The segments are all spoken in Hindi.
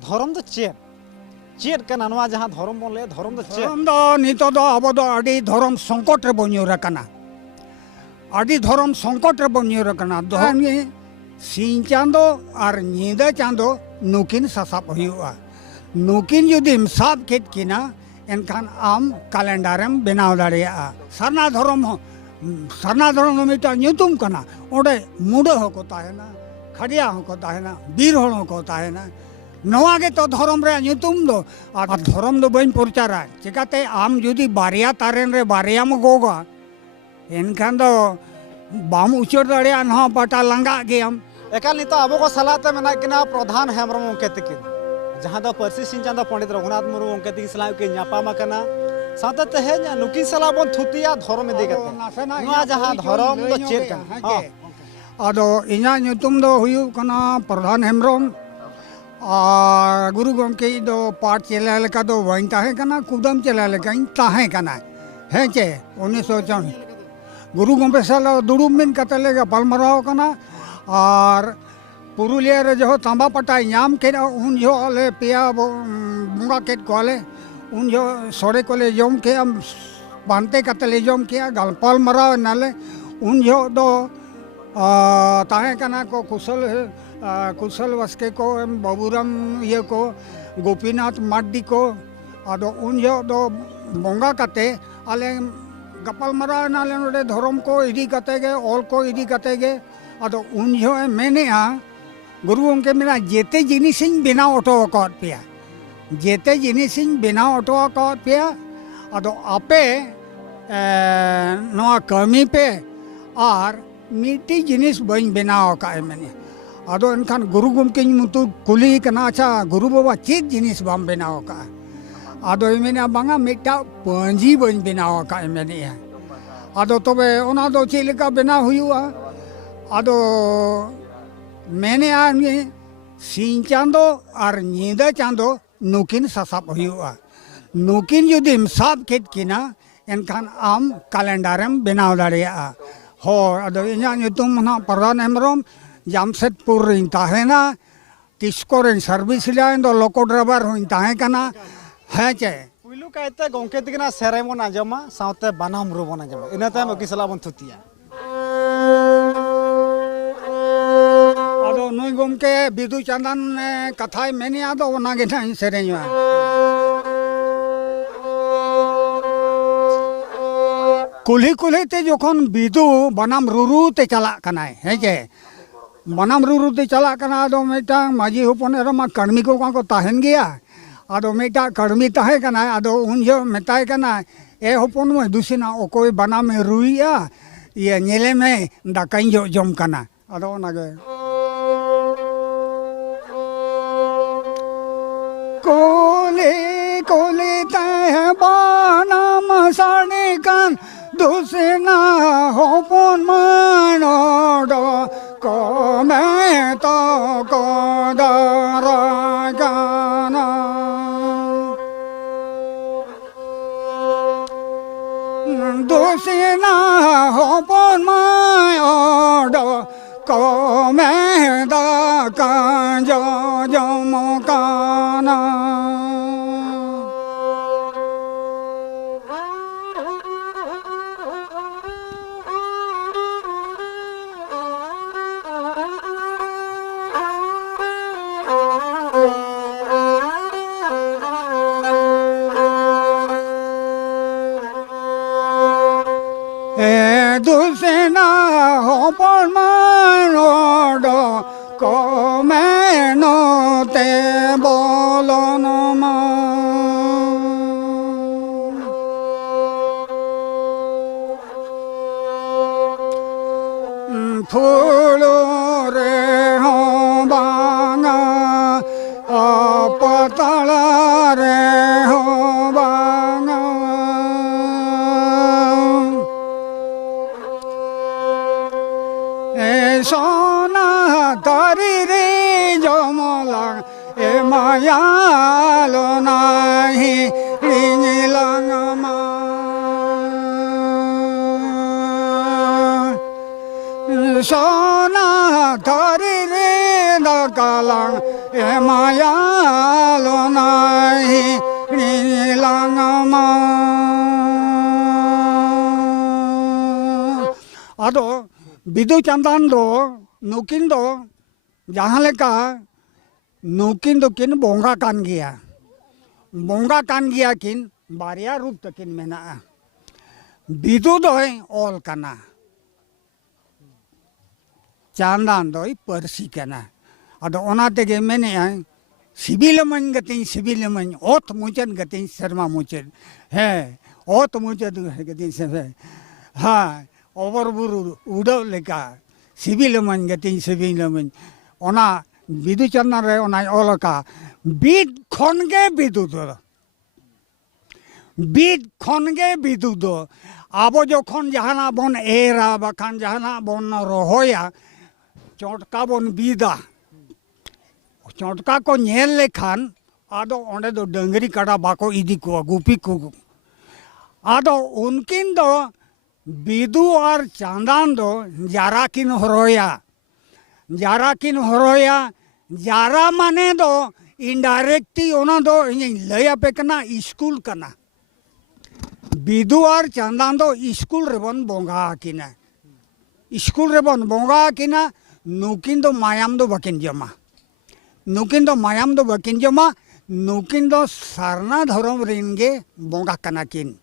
धर्म तो चेद का नवा जहाँ धर्म बोले धर्म तो चेद धर्म दो नितो दो अब दो अड़ी धर्म संकट रे बन्यूर कना अड़ी धर्म संकट रे बन्यूर कना दोहानी सिंह चांदो और नींदा चांदो नुकिन सासाब हुआ नुकिन जुदी साब केट किना एनखान आम कैलेंडरम बनाव दाड़ेया सरना धर्म मिटा ᱧᱩᱛᱩᱢ कना ओडे मुडा होको ताहेना खड़िया होको ताहेना बीर होड़ होको ताहेना नवा के तो धर्म रे ᱧᱩᱛᱩᱢ दो और धर्म दो बइन प्रचारा चिकाते आम जुदी बारिया तारेन रे बारियाम गोगा एनखान दो बाम उचर दाड़ेया ना पाटा लंगा गेम एकाल नितो आबो को सलाते मेना किना प्रधान हेमरम उनके तिकिन जहाँ दो परसी सिंह चांदा पंडित रघुनाथ मुर्मू उनके तिक सलाम के न्यापामा कना साथ तेहें नुकी सलाह बन थुतिया धर्म इदी कते नवा जहाँ धर्म दो चेद कना अदो इना ᱧᱩᱛᱩᱢ दो हुयु कना प्रधान हेमरम और गुरु गमके दो पाठ चला लेका दो वहीं ताहे कना कुदम चला लेका इन ताहे कना है चे 1994 गुरु गमके साला दुड़ुम मिन कते लेगा पलमराव कना और पुरुलिया रे जो तांबा पटाई नाम के उन जो आले पिया बुंगा केट को आले उन जो सोरे को ले जोम के हम बांते कतले जोम किया गलपाल मरा नाले उन जो दो ताहे कना को कुशल वस्के को बाबूराम ये को गोपीनाथ माड्डी को आदो उन जो दो बोंगा कते आले गपाल मरा नाले नोडे धर्म को इदी कते गे ऑल को इदी कते गे आदो उन जो मैंने गुरु उनके मेरा जेते जिनिसिंग बिना ऑटो अकाउंट पिया जेते जिनिसिंग बिना ऑटो अकाउंट पिया अदो आपे नवा कमी पे और मिट्टी जिनिस बन बनाव का मैंने अदो इनखान गुरु गुमके मुतु कुली कना अच्छा गुरु बाबा चेत जिनिस बाम बनाव का अदो मैंने बांगा मिट्टा पंजी बन बनाव का मैंने अदो तबे ओना दो चेलेका बनाव हुआ अदो मैंने आने सिंह चांदो और नींदा चांदो नुकिन सासाब हुआ नुकिन जुदी साब केट किना एनखान आम कैलेंडरम बनाव दाड़ेया हो अदो इना ᱧᱩᱛᱩᱢ ना प्रधान हेमरम जामशेदपुर रिन ताहेना तिस्को रिन सर्विस लाइन दो लोको ड्राइवर हुइन ताहे कना है चे पुइलु कायते गोंके तिकना सेरेमन आजमा सावते बानाम रुबन आजमा इनाते मकी सलाह बन थुतिया अदो नुई गोमके बिदु चंदन कथाय मेने आदो ओनागे ना सेरेन्या कुल्ही कुल्ही ते जोखन बिदु बनाम रुरु ते चला कनाय है जे बनाम रुरु ते चला कना आदो मेटा माजी होपन एरमा कर्मी को ताहेन गया आदो मेटा कर्मी ताहे कना आदो उन जो मेताय कना ए होपन में दुसिना ओकोय बनाम रुइया ये नेले में दाकाई जो जम कना आदो ओनागे कोले कोले तह बानाम साने कान दुसना होपन मानोडो को मैं तो को दारा गाना दुसना होपन मानोडो को मैं दा का जो जमकाना दुसना होपन मानोडो को मैनो ते बोलन मा फूलो रे हो बांगा पतला रे हो बांगा सोना तारी रे जमला ए मायालो नाही रिंगलांग मा सोना तारी रे दकालांग ए माया बिदु चांदान दो नुकिन दो जहाँ लेका नुकिन दो किन बोंगा कान गया बोंगा कान गया किन बारिया रूप तकिन मेना बिदु दो ऑल कना चांदान दो परसी कना अदो ओना तेगे मेने सिबिल मन गतिन सिबिल मन ओत मुचन गतिन शर्मा मुचन है ओत मुचन गतिन से हाँ ओवर बुरु उड़ो लेका सिबिल मन गतिन सिबिल मन ओना बिदु चंदन रे ओना ओलका बीद खनगे बिदु दो बीद खनगे बिदु दो आबो जोखन जहाना बन एरा बखान जहाना बन रोहोया चोटका बन बीदा चोटका को नेल लेखान आदो ओंडे दो डंगरी काटा बाको इदी को गुपी को आदो उनकिन दो बिदु और चांदान दो जारा किन हरोया जारा माने दो इनडायरेक्टली ओना दो लया पे कना स्कूल कना बिदु और चांदान दो स्कूल रेबन बोंगा किना स्कूल रेबन बोंगा किना नुकिन दो मायाम दो बकिन जमा नुकिन दो मायाम दो बकिन जमा नुकिन दो सारना धर्म रिनगे बोंगा कना किन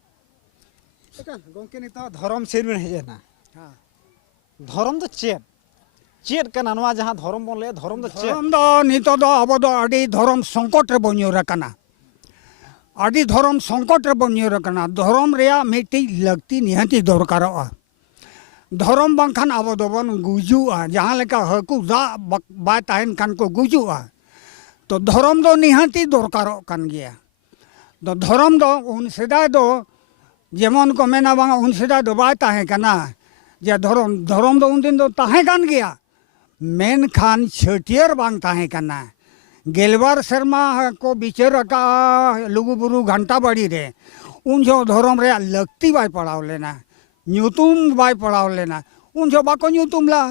गोंके नितो धर्म सेर में हेजना धर्म दो चेत चेत कना नवा जहां धर्म बोन ले धर्म दो चेत धर्म दो नितो दो अब दो अडी धर्म संकट रे बन्योर कना अडी धर्म संकट रे बन्योर कना धर्म रेया मिटी लगती निहती दरकारोआ धर्म बांखान अब दो बन गुजुआ जहां लेका हकु जा बाय ताहन कान को गुजुआ तो धर्म दो निहती दरकारो कान गया तो धर्म दो उन सेदाय दो जेमन को मेना बांगा उन सेदाय दो बाय ताहे कना जे धर्म दो उन दिन दो ताहे कान गया मेन खान छटियर बांग ताहे कना गेलबार शर्मा को बिचर का लुगु बुरु घंटा बाड़ी रे उन जो धर्म रे लगती बाय पड़ाव लेना ᱧᱩᱛᱩᱢ बाय पड़ाव लेना उन जो बाको ᱧᱩᱛᱩᱢ ला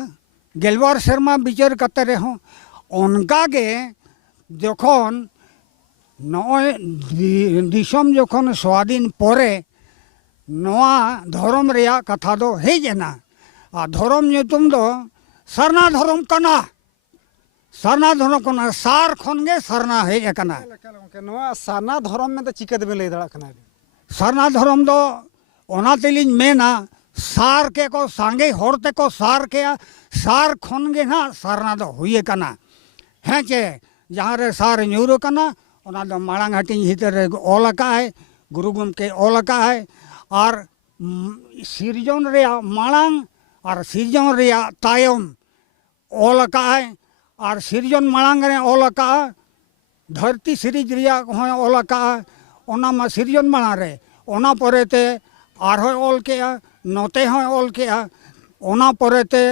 गेलबार शर्मा बिचर कते रे हो उनका गे जखन नय दिसम जखन स्वाधीन परे नवा धर्म रेया कथा दो हेजना आ धर्म ᱧᱩᱛᱩᱢ दो सरना धर्म कना सरना धर्म कना सार खनगे सरना हेज कना नवा सारना धर्म में तो चिकत में ले दड़ा कना सरना धर्म दो ओना तेलिन मेना सार के को सांगे होरते को सार के सार खनगे ना सरना दो हुए कना हैं चे जहाँ रे सार न्यूरो कना ओना दो माड़ांग हटिंग हितर ओल का है गुरु गमके ओल का है और सिरजन रे माड़ांग और सिरजन रे तायम ओल का है और सिरजन माड़ांग रे ओल का धरती सिरिज रिया ओल का ओना मा सिरजन माड़ा रे ओना परेते आरहोय ओल के नोते होय ओल के ओना परेते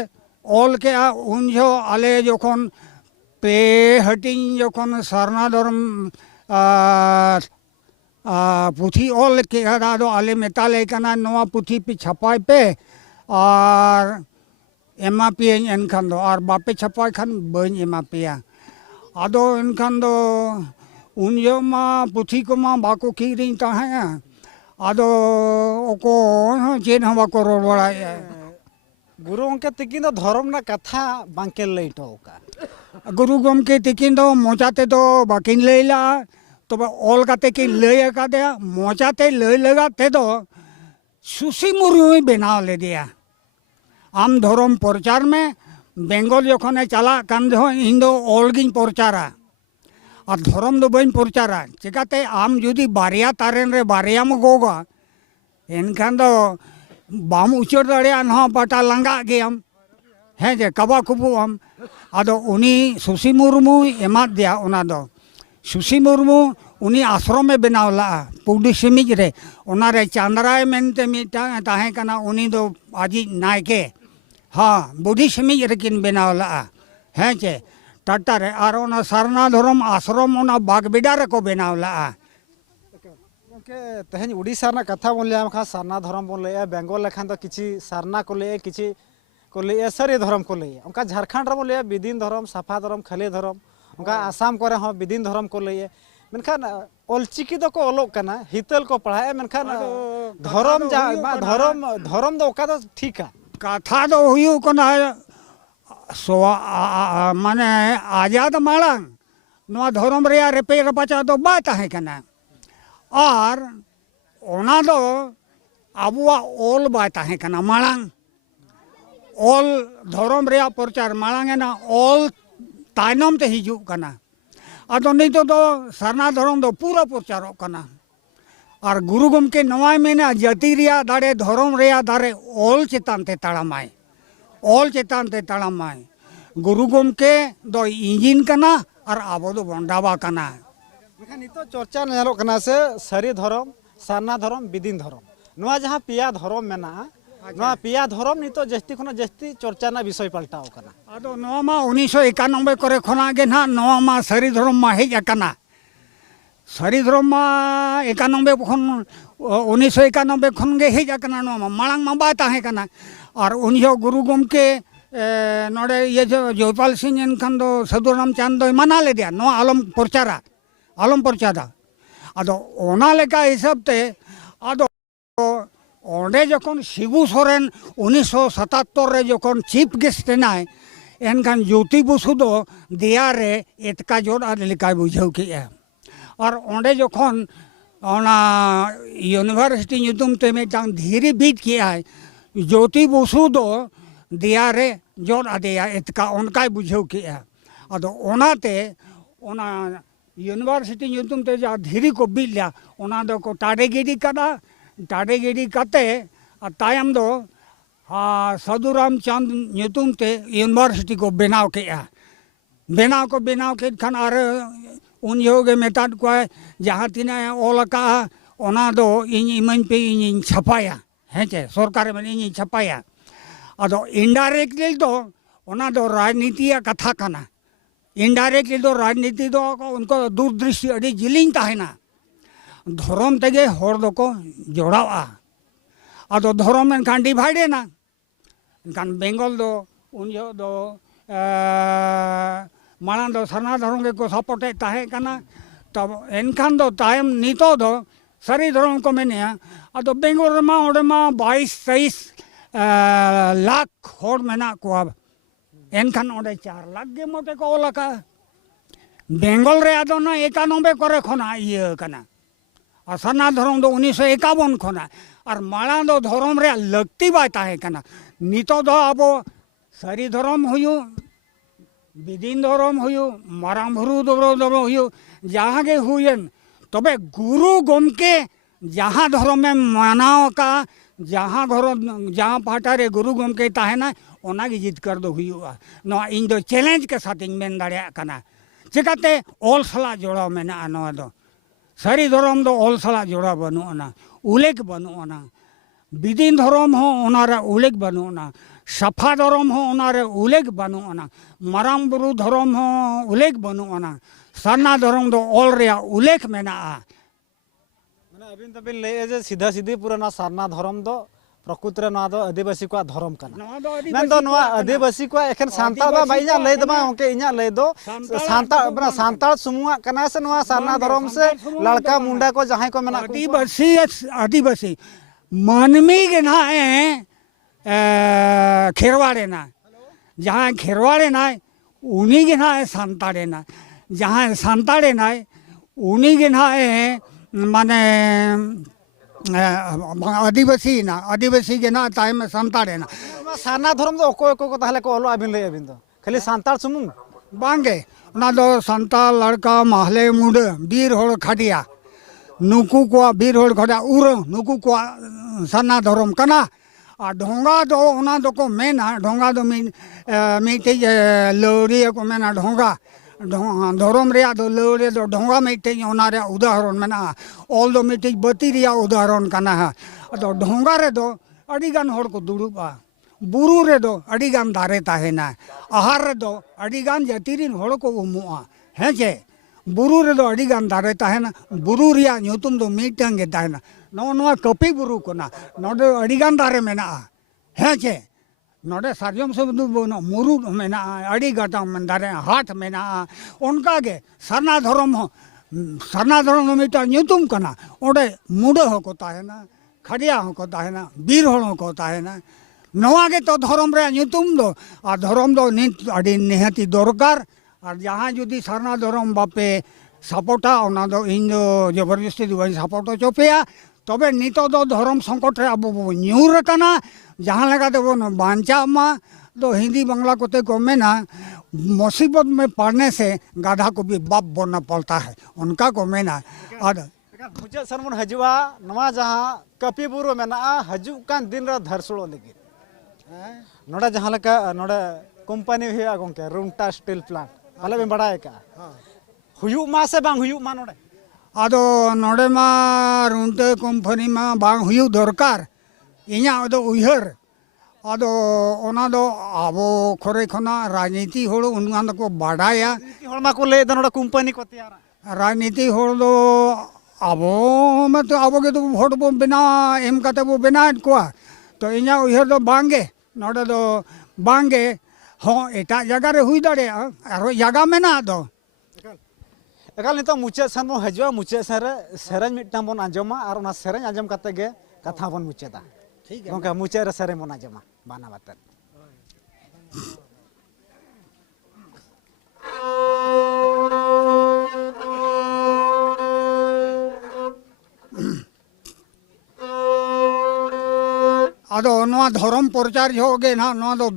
ओल के उन जो आले जखन पे हटिंग जखन सरना धर्म पुथी ओल के दादो आले मेताले कना नवा पुथी पे छपाई पे और एमा पे एनखान दो और बापे छपाई खान बन एमा पे आदो एनखान दो उन जो मा पुथी को मा बाको किरिंग ताहे आदो ओको चेन हम बाको रोड बड़ाया गुरु गमके तिकिन दो धर्म ना कथा बांके लैटो का गुरु गमके तिकिन दो मोचाते दो बाकिन लैला तो ओल काते की लय का दे मोचाते लय लगाते दो सुसी मुरु बना ले दिया आम धर्म प्रचार में बेंगल जखने चला कान दो इन दो ओल गिन प्रचारा और धर्म दो बन प्रचारा चिकाते आम जुदी बारिया तारेन रे बारिया में गोगा इनखान दो बाम उचर दड़िया ना पाटा लंगा गयम हैं जे कबा कुबू हम आदो उनी सुसी मुर्मू एमा दिया ओना दो सुसी मुर्मू उनी आश्रम में बनावला पुडी सिमिज रे ओना रे चांदराय मेनते मिटा ताहे कना उनी दो आजी नायके हाँ बुढ़ी सिमिज रेकिन बनावला हैं जे टाटा रे और ओना सरना धर्म आश्रम ओना बागबिडा रे को बनावला के तेहन उड़ीसा ना कथा बोन ले खा सरना धर्म बोन ले बेंगल लेखान तो किछि सरना को ले किछि को ले सरे धर्म को ले उनका झारखंड रे बोन ले बिदिन धर्म साफा धर्म खले धर्म उनका आसाम करे हो बिदिन धर्म को ले मेनखान ओलचिकी दो को ओलोक कना हितल को पढ़ाए मेनखान धर्म धर्म धर्म दो का तो ठीक है कथा दो हुई कना माने आजाद माड़ांग नवा धर्म रे रेपे रपाचा दो बा ताहे कना और ओना दो आबुआ ओल बा ताहे कना माड़ांग ओल धर्म रे प्रचार माड़ांग ना ओल तायनम ते हिजू कना अदो नितो दो सरना धर्म दो पूरा प्रचारों कना और गुरु गमके नवाय मेना जाति रिया दाड़े धर्म रिया दाड़े ओल चेतान ते ताड़ामाय ओल चेतान ते ताड़ामाय गुरु गमके दो इंजिन कना और आबो दो बंडाबा कना नितो चर्चा नेलो कना से सारी धर्म सारना धर्म बिदिन धर्म नवा जहां पिया धर्म मेना नवा पिया धर्म नितो जस्ती खना जस्ती चर्चा ना विषय पलटाव कना अदो नवा मा 1991 करे खना गे ना नवा मा सारी धर्म मा हेज कना सारी धर्म मा 91 खन 1991 खन गे हेज कना नवा मांग मा बा ताहे कना और उनियो गुरु गमके नोडे ये जो जयपाल सिंह एनखान दो साधुराम चांद दो माना ले दिया नो आलम प्रचारा अदो ओना लेका हिसाब ते अदो ओंडे जखन शिबू सोरेन 1977 रे जखन चीफ गेस्ट नाय एनखान ज्योति बसु दो दिया रे एतका जोड़ आद लेका बुझाव के और ओंडे जखन ओना यूनिवर्सिटी ᱧᱩᱛᱩᱢ ते मिटांग धीरे बीत किया है ज्योति बसु दो दिया रे जोड़ आदेया एतका उनका बुझाव के अदो ओनाते ओना यूनिवर्सिटी ᱧᱩᱛᱩᱢ ते जा धीरे को बिलिया ओना दो को टाडे गिडी कते तायम दो साधुराम चांद ᱧᱩᱛᱩᱢ ते यूनिवर्सिटी को बनाव के खान और उन योगे मेताद को जहाँ तीना ओलका ओना दो इन इमन पे इन छपाया है चे सरकार में इन छपाया अदो इनडायरेक्टली दो ओना दो राजनीति कथा कना इनडायरेक्टली दो राजनीति दो उनको दूरदृष्टि अड़ी जिलिंग ताहेना धर्म तेगे हर दो को जोड़ावा अदो धर्म एनखान डिवाइडे ना एनखान बेंगल दो उन दो माना दो सरना धर्म के को सपोर्टे ताहे कना तब एनखान दो तायम नितो दो सारी धर्म को मेने अदो बेंगल मा ओडे मा 22-23 लाख हर मेना को एनखान ओडे 4 लाख गे मते को ओलका बेंगल रे आदो ना 91 करे खना इये कना और सरना धर्म दो 1951 खना और माला दो धर्म रे लगती बात है कना नितो दो आबो सारी धर्म हुयो बिदिन धर्म हुयो माराम भरू धर्म हुयो जहाँ के हुयन तबे गुरु गमके जहाँ धर्म में मानाव का जहाँ पाटा रे गुरु गमके ताहेना ओना गी जित कर दो हुआ नवा इन दो चैलेंज के साथ इन मेन दाड़िया कना चिकाते ओल सला जोड़ा मेना नवा दो सारी धर्म दो ओल सला जोड़ा बनुना उल्लेख बनुना बिदिन धर्म हो ओनारे उल्लेख बनुना सफा धर्म हो ओनारे उल्लेख बनुना माराम बुरु धर्म हो उल्लेख बनुना सरना धर्म दो ओल रिया उल्लेख मेना माने अबिन तबिन ले जे सीधा सीधी पुराना सरना धर्म दो प्रकृति ना दो आदिवासी को धर्म कना मेन दो नवा आदिवासी को एखन सांताल बा बाइया ले दमा ओके इnya ले दो सांताल बना सांताल सुमुआ कना से नवा सरना धर्म से लड़का मुंडा को जहां को मेना आदिवासी मानवी के ना खेरवाड़े ना जहाँ खेरवाड़े ना उन्हीं के ना सांताड़े ना जहाँ सांताड़े ना उन्हीं के ना माने आदिवासी के ना ताई में सांताड़े ना सरना धर्म दो को ताहले को ओलो अबिन ले अबिन दो खाली सांताल सुमुंग बांगे ना दो सांताल लड़का महले मुंडे बीर होड़ खटिया नुकु को बीर होड़ खटिया उर नुकु को सरना धर्म कना और ढोंगा दो ओना दो को मेना ढोंगा दो मीटे लौरी को मेना ढोंगा धर्म रे दो लौरी दो ढोंगा मीटे ओना रे उदाहरण मेना ओल दो मीटे बती रे उदाहरण कना तो ढोंगा रे दो अड़ीगान होड़ को दुड़ुबा बुरु रे दो अड़ीगान दारे ताहेना आहार रे दो अड़ीगान जातिरिन होड़ को उमुआ है जे बुरु रे दो अड़ीगान दारे ताहेना बुरु रिया ᱧᱩᱛᱩᱢ दो मीटंग गे ताहेना नवा कपी बुरु कोना नोडे अड़ीगान दारे मेना है जे नोडे सार्जम सब बनो मुरु मेना अड़ी गटा में दारे हाथ मेना उनका गे सरना धर्म मिटा ᱧᱩᱛᱩᱢ कना ओडे मुडे हो को ताहेना खड़िया हो को ताहेना बीर होड़ को ताहेना नवा के तो धर्म रे ᱧᱩᱛᱩᱢ दो और धर्म दो नित अड़ी निहाती दरकार और जहाँ जुदी सारना धर्म बापे सपोर्टा ओना दो इन दो जबरदस्ती दो बाई सपोर्ट चोपेया तबे नितो दो धर्म संकट रे अब न्यूर कना जहाँ लगा दो बन बांचा मा तो हिंदी बांग्ला कोते को मेना मुसीबत में पड़ने से गाधा को भी बाप बनना पड़ता है उनका को मेना और मुझे सरमन हजुआ नवा जहाँ कपी बुरु मेना हजू कान दिन रा धरसुड़ो लगी नोड़ा जहाँ लका नोड़ा कंपनी हुआ गोंके रुंटा स्टील प्लांट वाले में बड़ा है का हुयू मा से बांग हुयू मा नोड़े आदो नोड़े मा रुंटे कंपनी मा बांग हुयू दरकार इन्या आदो उयहर आदो ओना दो आबो खोरे खना राजनीति होड़ उनगान को बाड़ाया हड़मा को ले नोड़ा कंपनी को तैयार राजनीति होड़ दो आबो में तो आबो के तो वोट बो बिना एम काते बो बिना कोआ तो इन्या उयहर दो बांगे नोड़े दो बांगे हाँ एटा जगह रे हुई दाड़े आरो जगह में ना दो एकाल नितो मुचे सन बो हजुआ मुचे सरे सेरेन मिटना बन आंजमा और ओना सेरेन आंजम काते गे कथा बन मुचेदा ठीक है गोंके मुचे रे सेरेन बन आंजमा बाना बातन आदो नवा धर्म प्रचार होगे ना नवा दो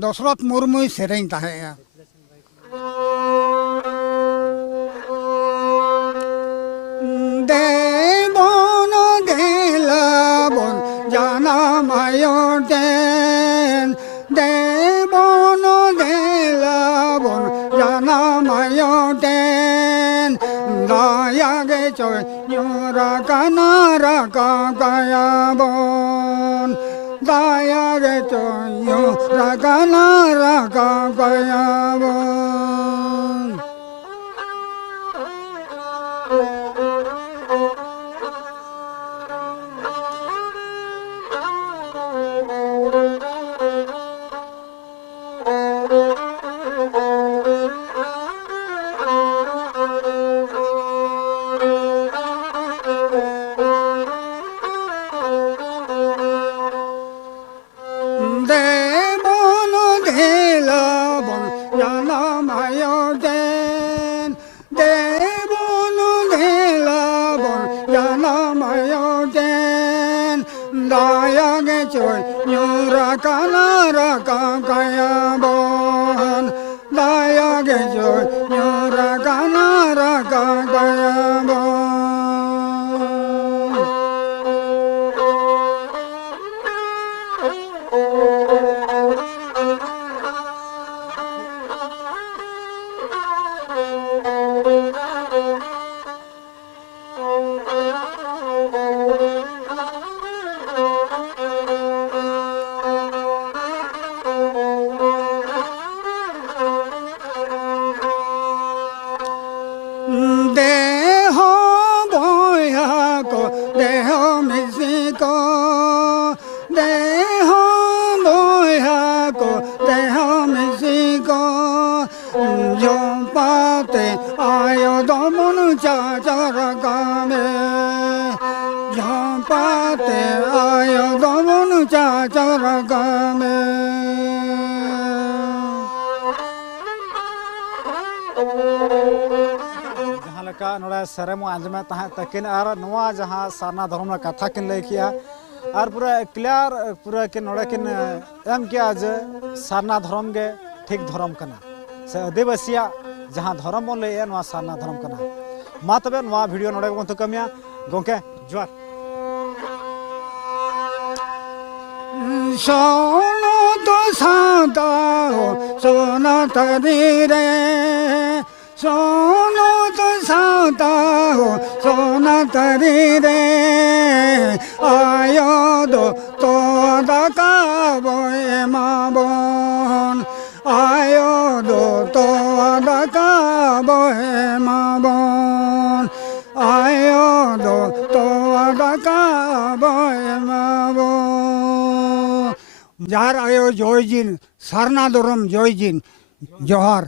दशरथ मुर्मू सेरें ताहे देवन देलाबन जाना मायोटेन देवन देलाबन जाना मायोटेन दाया गे चोय न्यूरा कानारा का कायाबन दाया गे चोय रागानारा का कायाबन देवन देलाबन जाना मायोटेन देवन देलाबन जाना मायोटेन दाया गे चोय न्यूरा कानारा का कायाबन दाया गे चोय न्यूरा कानारा का कायाबन देह बोया को देह मिसिको देह बोया को देह मिसिको जो पाते आयो दमन चाचर गामे जो पाते आयो दमन चाचर गामे का नोड़ा सरेमो आंजमे तहा तकिन और नवा जहाँ सारना धर्म कथा किन लय किया और पूरा क्लियर पूरा किन नोड़ा किन एम किया जे सारना धर्म गे ठीक धर्म कना से आदिवासिया जहाँ धर्म बन लय नवा सारना धर्म कना मा तबे नवा वीडियो नोड़ा को तो कमिया गोंके जोर सोनो तो सादा हो सोना तरी रे सोनो तो सादा हो सोना तरी रे आयो दो तो दका बोए माबन आयो दो तो दका बोए माबन आयो दो तो दका बोए माबन जार आयो जय जिन सारना धर्म जय जिन जोहार।